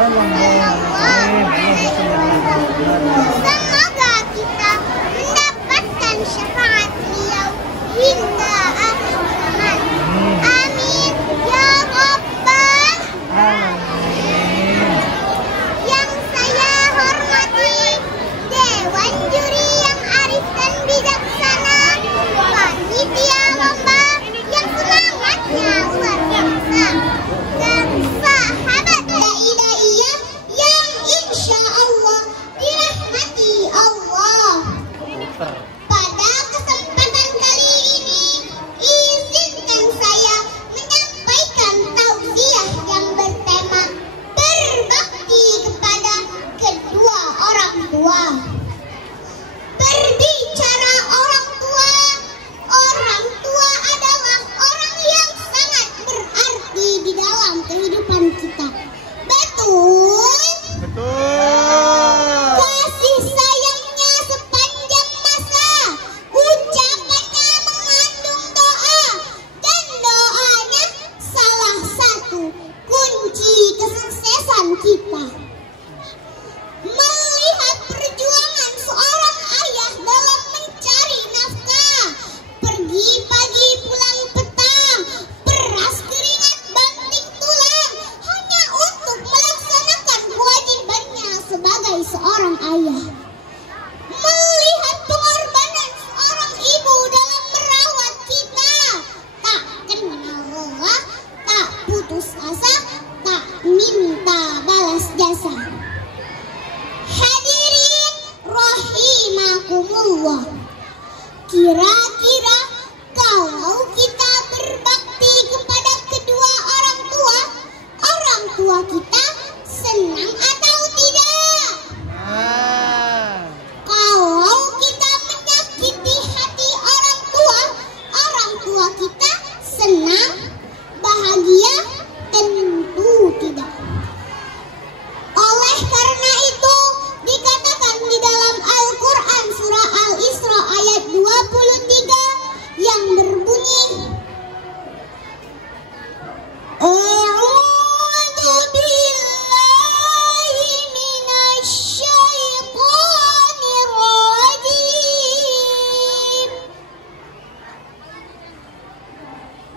Semoga kita mendapatkan syafaat beliau hingga akhir zaman. Amin ya Rabbal alamin. Yang saya hormati Dewan Juri yang arif dan bijaksana, panitia lomba yang semangatnya luar biasa, dan sahabat dai-daiyah yang insya Allah dirahmati Allah. Pada kesempatan kali ini, izinkan saya menyampaikan tausiah yang bertema berbakti kepada kedua orang tua. Berbicara orang tua adalah orang yang sangat berarti di dalam kehidupan kita. Betul? Betul. Kasih sayangnya sepanjang masa, ucapannya mengandung doa, dan doanya salah satu kunci kesuksesan kita. Melihat perjuangan seorang ayah dalam mencari nafkah, pergi pagi pulang petang, peras keringat banting tulang, hanya untuk melaksanakan kewajibannya sebagai seorang ayah. Melihat pengorbanan seorang ibu dalam merawat kita, tak kenal lelah, tak putus asa, tak minta balas jasa. Hadirin rahimakumullah, kira-kira kalau kita berbakti kepada kedua orang tua kita senang atau tidak? Kalau kita menyakiti hati orang tua kita senang, bahagia? Tentu tidak. Oleh karena itu, dikatakan di dalam Al-Quran surah Al-Isra ayat 23 yang berbunyi, A'udzu billahi minasyaitonir rajim.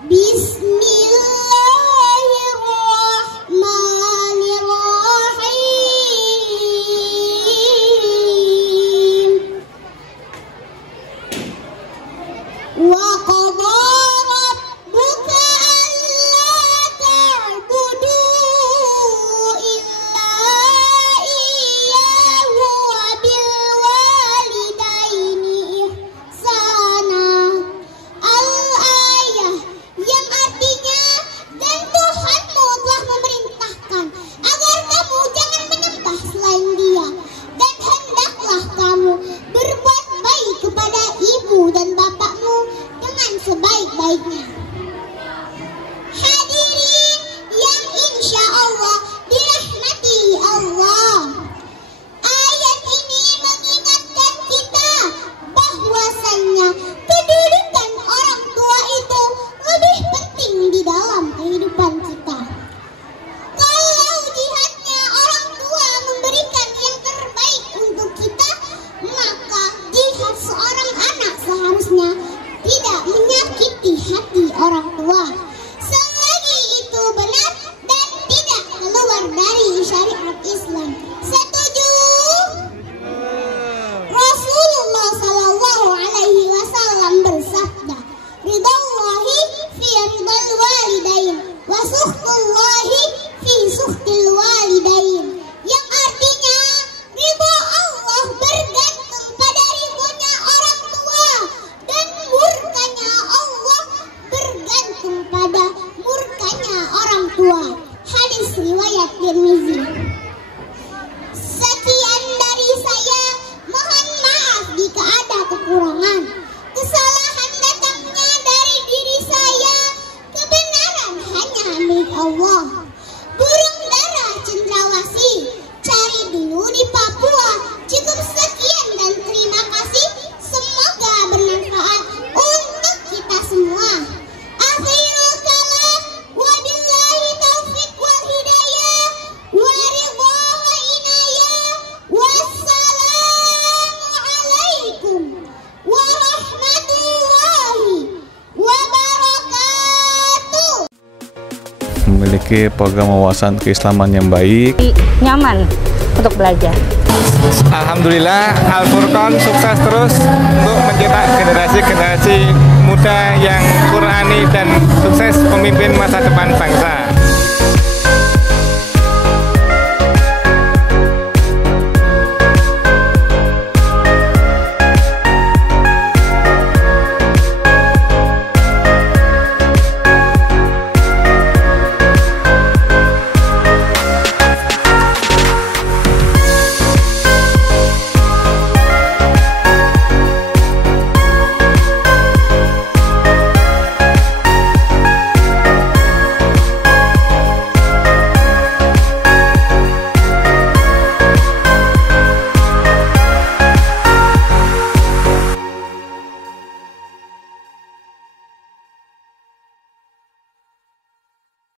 Bismillahirrahmanirrahim. Wa qadha rabbuka alla ta'budu illa iyyahu wa bil walidaini ihsana. Al-ayah, yang artinya, dan Tuhanmu telah memerintahkan agar kamu jangan menyembah selain Dia, dan hendaklah kamu berbuat baik kepada ibu dan bapakmu dengan sebaik-baiknya. Hadirin yang insya Allah dirahmati Allah, ayat ini mengingatkan kita bahwasannya kedudukan orang tua itu lebih penting di dalam kehidupan kita. Kalau jihadnya orang tua memberikan yang terbaik untuk kita, maka jihad seorang anak seharusnya tidak menyakiti hati orang tua, selagi itu benar dan tidak keluar dari syariat Islam. Setuju? Rasulullah Shallallahu Alaihi Wasallam bersabda, "Ridallahi fi ridal walidain, wa sukhtullahi fi sukhtil walidain." Yang artinya, ridha Allah bergantung pada ridhonya orang tua, dan murkanya Allah bergantung pada murkanya orang tua. Hadis riwayat Tirmizi. Sekian dari saya. Mohon maaf jika ada kekurangan. Kesalahan datangnya dari diri saya. Kebenaran hanya milik Allah. Burung dara cendrawasih, cari dulu di Papua. Cukup sekian dan terima kasih. Semoga bermanfaat untuk kita semua. Akhirul kalam, wabillahi taufiq wal hidayah. memiliki program wawasan keislaman yang baik. Nyaman untuk belajar. Alhamdulillah, Al-Furqan sukses terus untuk mencetak generasi-generasi muda yang Qurani dan sukses pemimpin masa depan bangsa.